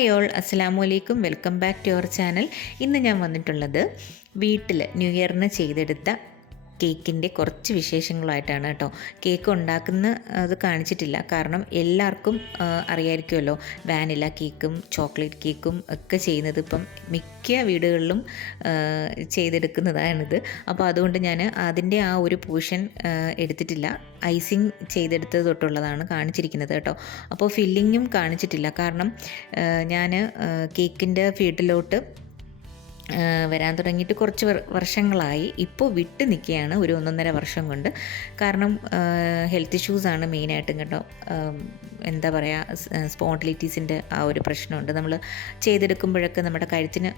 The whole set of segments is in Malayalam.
ഹായ് ഓൾ, അസ്സലാമു അലൈക്കും. Welcome back to our channel. ഇന്ന് ഞാൻ വന്നിട്ടുള്ളത് വീട്ടിൽ ന്യൂ ഇയറിന് ചെയ്തെടുത്ത കേക്കിൻ്റെ കുറച്ച് വിശേഷങ്ങളായിട്ടാണ് കേട്ടോ. കേക്ക് ഉണ്ടാക്കുന്ന അത് കാണിച്ചിട്ടില്ല, കാരണം എല്ലാവർക്കും അറിയാമായിരിക്കുമല്ലോ വാനില കേക്കും ചോക്ലേറ്റ് കേക്കും ഒക്കെ ചെയ്യുന്നത് ഇപ്പം മിക്ക വീടുകളിലും ചെയ്തെടുക്കുന്നതാണിത്. അപ്പോൾ അതുകൊണ്ട് ഞാൻ അതിൻ്റെ ആ ഒരു പോർഷൻ എടുത്തിട്ടില്ല. ഐസിങ് ചെയ്തെടുത്തത് തൊട്ടുള്ളതാണ് കാണിച്ചിരിക്കുന്നത് കേട്ടോ. അപ്പോൾ ഫില്ലിങ്ങും കാണിച്ചിട്ടില്ല, കാരണം ഞാൻ കേക്കിൻ്റെ ഫീൽഡിലോട്ട് വരാൻ തുടങ്ങിയിട്ട് കുറച്ച് വർഷങ്ങളായി. ഇപ്പോൾ വിട്ട് നിൽക്കുകയാണ് ഒരു 1.5 വർഷം കൊണ്ട്. കാരണം ഹെൽത്ത് ഇഷ്യൂസാണ് മെയിനായിട്ടും കേട്ടോ. എന്താ പറയുക, സ്പോണ്ടിലിറ്റീസിൻ്റെ ആ ഒരു പ്രശ്നമുണ്ട്. നമ്മൾ ചെയ്തെടുക്കുമ്പോഴൊക്കെ നമ്മുടെ കഴുത്തിന്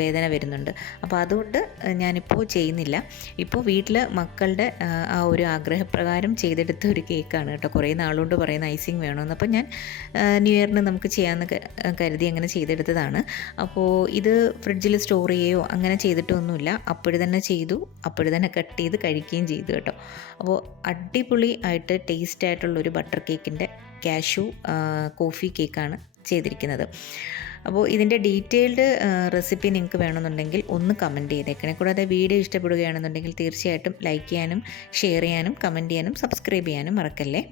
വേദന വരുന്നുണ്ട്. അപ്പോൾ അതുകൊണ്ട് ഞാനിപ്പോൾ ചെയ്യുന്നില്ല. ഇപ്പോൾ വീട്ടിൽ മക്കളുടെ ആ ഒരു ആഗ്രഹപ്രകാരം ചെയ്തെടുത്ത ഒരു കേക്കാണ് കേട്ടോ. കുറേ നാളുകൊണ്ട് പറയുന്ന ഐസിങ് വേണമെന്ന്. അപ്പോൾ ഞാൻ ന്യൂ ഇയറിന് നമുക്ക് ചെയ്യാമെന്ന് കരുതി അങ്ങനെ ചെയ്തെടുത്തതാണ്. അപ്പോൾ ഇത് ഫ്രിഡ്ജിൽ സ്റ്റോർ ചെയ്യുകയോ അങ്ങനെ ചെയ്തിട്ടൊന്നുമില്ല. അപ്പോഴ് തന്നെ ചെയ്തു, അപ്പോഴ് തന്നെ കട്ട് ചെയ്ത് കഴിക്കുകയും ചെയ്തു കേട്ടോ. അപ്പോൾ അടിപൊളി ആയിട്ട് ടേസ്റ്റ് ആയിട്ടുള്ളൊരു ബട്ടർ കേക്കിൻ്റെ കാഷ്യൂ കോഫി കേക്കാണ് ചെയ്തിരിക്കുന്നത്. അപ്പോൾ ഇതിൻ്റെ ഡീറ്റെയിൽഡ് റെസിപ്പി നിങ്ങൾക്ക് വേണമെന്നുണ്ടെങ്കിൽ ഒന്ന് കമൻറ്റ് ചെയ്തേക്കണേ. കൂടാതെ വീഡിയോ ഇഷ്ടപ്പെടുകയാണെന്നുണ്ടെങ്കിൽ തീർച്ചയായിട്ടും ലൈക്ക് ചെയ്യാനും ഷെയർ ചെയ്യാനും കമൻറ്റ് ചെയ്യാനും സബ്സ്ക്രൈബ് ചെയ്യാനും മറക്കല്ലേ.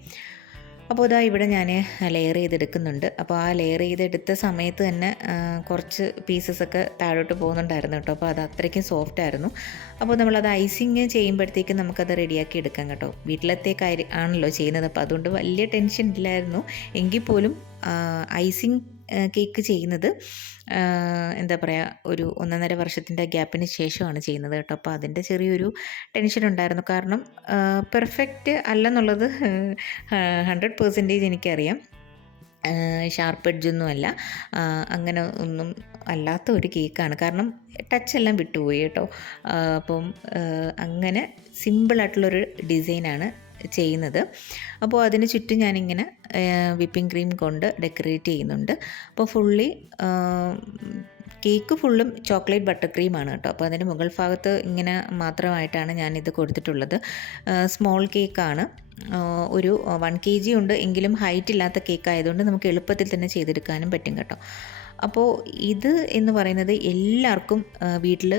അപ്പോൾ ഇതാ ഇവിടെ ഞാൻ ലെയർ ചെയ്തെടുക്കുന്നുണ്ട്. അപ്പോൾ ആ ലെയർ ചെയ്തെടുത്ത സമയത്ത് തന്നെ കുറച്ച് പീസസൊക്കെ താഴോട്ട് പോകുന്നുണ്ടായിരുന്നു കേട്ടോ. അപ്പോൾ അത് അത്രയ്ക്കും സോഫ്റ്റ് ആയിരുന്നു. അപ്പോൾ നമ്മളത് ഐസിങ് ചെയ്യുമ്പോഴത്തേക്കും നമുക്കത് റെഡിയാക്കി എടുക്കാം കേട്ടോ. വീട്ടിലത്തെ കാര്യം ആണല്ലോ ചെയ്യുന്നത്, അപ്പോൾ അതുകൊണ്ട് വലിയ ടെൻഷൻ ഇല്ലായിരുന്നു. എങ്കിൽ പോലും ഐസിങ് കേക്ക് ചെയ്യുന്നത് എന്താ പറയുക, ഒരു 1.5 വർഷത്തിൻ്റെ ഗ്യാപ്പിന് ശേഷമാണ് ചെയ്യുന്നത് കേട്ടോ. അപ്പോൾ അതിൻ്റെ ചെറിയൊരു ടെൻഷൻ ഉണ്ടായിരുന്നു, കാരണം പെർഫെക്റ്റ് അല്ലെന്നുള്ളത് 100% എനിക്കറിയാം. ഷാർപ്പ് എഡ്ജൊന്നും അല്ല, അങ്ങനെ ഒന്നും അല്ലാത്ത ഒരു കേക്കാണ്. കാരണം ടച്ച് എല്ലാം വിട്ടുപോയി കേട്ടോ. അപ്പം അങ്ങനെ സിമ്പിളായിട്ടുള്ളൊരു ഡിസൈനാണ് ചെയ്യുന്നത്. അപ്പോൾ അതിന് ചുറ്റും ഞാനിങ്ങനെ വിപ്പിംഗ് ക്രീം കൊണ്ട് ഡെക്കറേറ്റ് ചെയ്യുന്നുണ്ട്. അപ്പോൾ കേക്ക് ഫുള്ളും ചോക്ലേറ്റ് ബട്ടർ ക്രീമാണ് കേട്ടോ. അപ്പോൾ അതിൻ്റെ മുകൾ ഭാഗത്ത് ഇങ്ങനെ മാത്രമായിട്ടാണ് ഞാനിത് കൊടുത്തിട്ടുള്ളത്. സ്മോൾ കേക്കാണ്, ഒരു 1 kg ഉണ്ട്. എങ്കിലും ഹൈറ്റ് ഇല്ലാത്ത കേക്ക് ആയതുകൊണ്ട് നമുക്ക് എളുപ്പത്തിൽ തന്നെ ചെയ്തെടുക്കാനും പറ്റും കേട്ടോ. അപ്പോൾ ഇത് എന്ന് പറയുന്നത് എല്ലാവർക്കും വീട്ടിൽ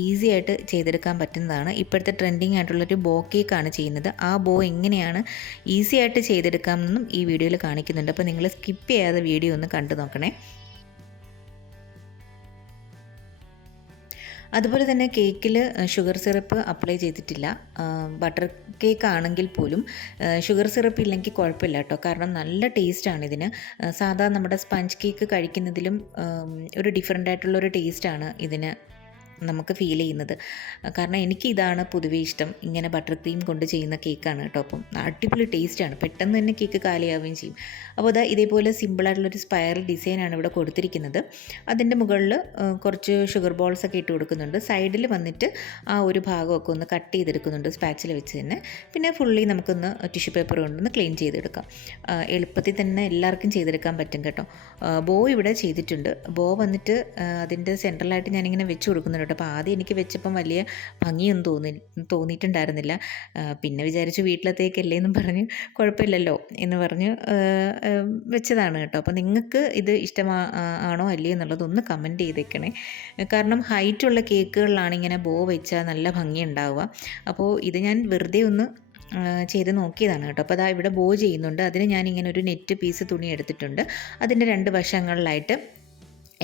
ഈസി ആയിട്ട് ചെയ്തെടുക്കാൻ പറ്റുന്നതാണ്. ഇപ്പോഴത്തെ ട്രെൻഡിങ് ആയിട്ടുള്ളൊരു ബോ കേക്കാണ് ചെയ്യുന്നത്. ആ ബോ എങ്ങനെയാണ് ഈസി ആയിട്ട് ചെയ്തെടുക്കാമെന്നും ഈ വീഡിയോയിൽ കാണിക്കുന്നുണ്ട്. അപ്പോൾ നിങ്ങൾ സ്കിപ്പ് ചെയ്യാതെ വീഡിയോ ഒന്ന് കണ്ടു നോക്കണേ. അതുപോലെ തന്നെ കേക്കിൽ ഷുഗർ സിറപ്പ് അപ്ലൈ ചെയ്തിട്ടില്ല. ബട്ടർ കേക്ക് ആണെങ്കിൽ പോലും ഷുഗർ സിറപ്പ് ഇല്ലെങ്കിൽ കുഴപ്പമില്ല കേട്ടോ, കാരണം നല്ല ടേസ്റ്റാണ് ഇതിന്. സാധാ നമ്മുടെ സ്പഞ്ച് കേക്ക് കഴിക്കുന്നതിലും ഒരു ഡിഫറെൻ്റ് ആയിട്ടുള്ളൊരു ടേസ്റ്റാണ് ഇതിന് നമുക്ക് ഫീൽ ചെയ്യുന്നത്. കാരണം എനിക്ക് ഇതാണ് പൊതുവേ ഇഷ്ടം, ഇങ്ങനെ ബട്ടർ ക്രീം കൊണ്ട് ചെയ്യുന്ന കേക്കാണ് കേട്ടോ. അപ്പം അടിപൊളി ടേസ്റ്റാണ്, പെട്ടെന്ന് തന്നെ കേക്ക് കാലിയാവുകയും ചെയ്യും. അപ്പോൾ അതാ ഇതേപോലെ സിമ്പിളായിട്ടുള്ളൊരു സ്പൈറൽ ഡിസൈനാണ് ഇവിടെ കൊടുത്തിരിക്കുന്നത്. അതിൻ്റെ മുകളിൽ കുറച്ച് ഷുഗർ ബോൾസൊക്കെ ഇട്ട് കൊടുക്കുന്നുണ്ട്. സൈഡിൽ വന്നിട്ട് ആ ഒരു ഭാഗമൊക്കെ ഒന്ന് കട്ട് ചെയ്തെടുക്കുന്നുണ്ട് സ്പാച്ചിൽ വെച്ച് തന്നെ. പിന്നെ ഫുള്ളി നമുക്കൊന്ന് ടിഷ്യൂ പേപ്പർ കൊണ്ടൊന്ന് ക്ലീൻ ചെയ്തെടുക്കാം. എളുപ്പത്തിൽ തന്നെ എല്ലാവർക്കും ചെയ്തെടുക്കാൻ പറ്റും കേട്ടോ. ബോ ഇവിടെ ചെയ്തിട്ടുണ്ട്. ബോ വന്നിട്ട് അതിൻ്റെ സെൻട്രലായിട്ട് ഞാനിങ്ങനെ വെച്ച് കൊടുക്കുന്നുണ്ട്. അപ്പോൾ ആദ്യം എനിക്ക് വെച്ചപ്പം വലിയ ഭംഗിയൊന്നും തോന്നിയിട്ടുണ്ടായിരുന്നില്ല. പിന്നെ വിചാരിച്ചു വീട്ടിലത്തേക്കല്ലേ എന്നും പറഞ്ഞ് കുഴപ്പമില്ലല്ലോ എന്ന് പറഞ്ഞ് വെച്ചതാണ് കേട്ടോ. അപ്പോൾ നിങ്ങൾക്ക് ഇത് ഇഷ്ടമാണോ അല്ലേ എന്നുള്ളതൊന്ന് കമൻറ്റ് ചെയ്തേക്കണേ. കാരണം ഹൈറ്റുള്ള കേക്കുകളിലാണ് ഇങ്ങനെ ബോ വെച്ചാൽ നല്ല ഭംഗി ഉണ്ടാവുക. അപ്പോൾ ഇത് ഞാൻ വെറുതെ ഒന്ന് ചെയ്ത് നോക്കിയതാണ് കേട്ടോ. അപ്പോൾ അതാ ഇവിടെ ബോ ചെയ്യുന്നുണ്ട്. അതിന് ഞാനിങ്ങനെ ഒരു നെറ്റ് പീസ് തുണി എടുത്തിട്ടുണ്ട്. അതിൻ്റെ 2 വശങ്ങളിലായിട്ട്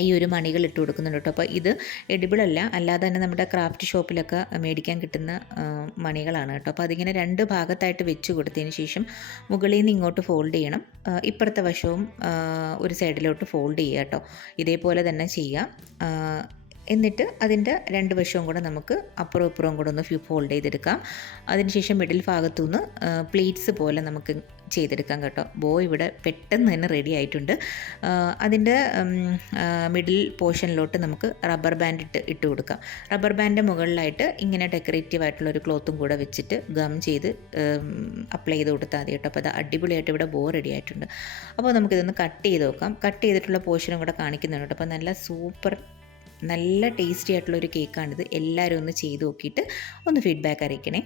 ഈ ഒരു മണികൾ ഇട്ട് കൊടുക്കുന്നുണ്ട് കേട്ടോ. അപ്പോൾ ഇത് എഡിബിളല്ല, അല്ലാതെ തന്നെ നമ്മുടെ ക്രാഫ്റ്റ് ഷോപ്പിലൊക്കെ മേടിക്കാൻ കിട്ടുന്ന മണികളാണ് കേട്ടോ. അപ്പോൾ അതിങ്ങനെ 2 ഭാഗത്തായിട്ട് വെച്ച് കൊടുത്തതിന് ശേഷം മുകളിൽ നിന്ന് ഇങ്ങോട്ട് ഫോൾഡ് ചെയ്യണം. ഇപ്പുറത്തെ വശവും ഒരു സൈഡിലോട്ട് ഫോൾഡ് ചെയ്യുക കേട്ടോ. ഇതേപോലെ തന്നെ ചെയ്യാം. എന്നിട്ട് അതിൻ്റെ 2 വശവും കൂടെ നമുക്ക് അപ്പുറവും ഇപ്പുറവും കൂടെ ഒന്ന് ഫോൾഡ് ചെയ്തെടുക്കാം. അതിനുശേഷം മിഡിൽ ഭാഗത്തുനിന്ന് പ്ലീറ്റ്സ് പോലെ നമുക്ക് ചെയ്തെടുക്കാം കേട്ടോ. ബോ ഇവിടെ പെട്ടെന്ന് തന്നെ റെഡി ആയിട്ടുണ്ട്. അതിൻ്റെ മിഡിൽ പോർഷനിലോട്ട് നമുക്ക് റബ്ബർ ബാൻഡ് ഇട്ട് കൊടുക്കാം. റബ്ബർ ബാൻഡിൻ്റെ മുകളിലായിട്ട് ഇങ്ങനെ ഡെക്കറേറ്റീവ് ആയിട്ടുള്ളൊരു ക്ലോത്തും കൂടെ വെച്ചിട്ട് ഗം ചെയ്ത് അപ്ലൈ ചെയ്ത് കൊടുത്താൽ മതി കേട്ടോ. അപ്പോൾ അത് അടിപൊളിയായിട്ട് ഇവിടെ ബോ റെഡി ആയിട്ടുണ്ട്. അപ്പോൾ നമുക്കിതൊന്ന് കട്ട് ചെയ്ത് നോക്കാം. കട്ട് ചെയ്തിട്ടുള്ള പോർഷനും കൂടെ കാണിക്കുന്നുണ്ട് കേട്ടോ. അപ്പോൾ നല്ല ടേസ്റ്റി ആയിട്ടുള്ളൊരു കേക്കാണിത്. എല്ലാവരും ഒന്ന് ചെയ്ത് നോക്കിയിട്ട് ഒന്ന് ഫീഡ്ബാക്ക് അറിയിക്കണേ.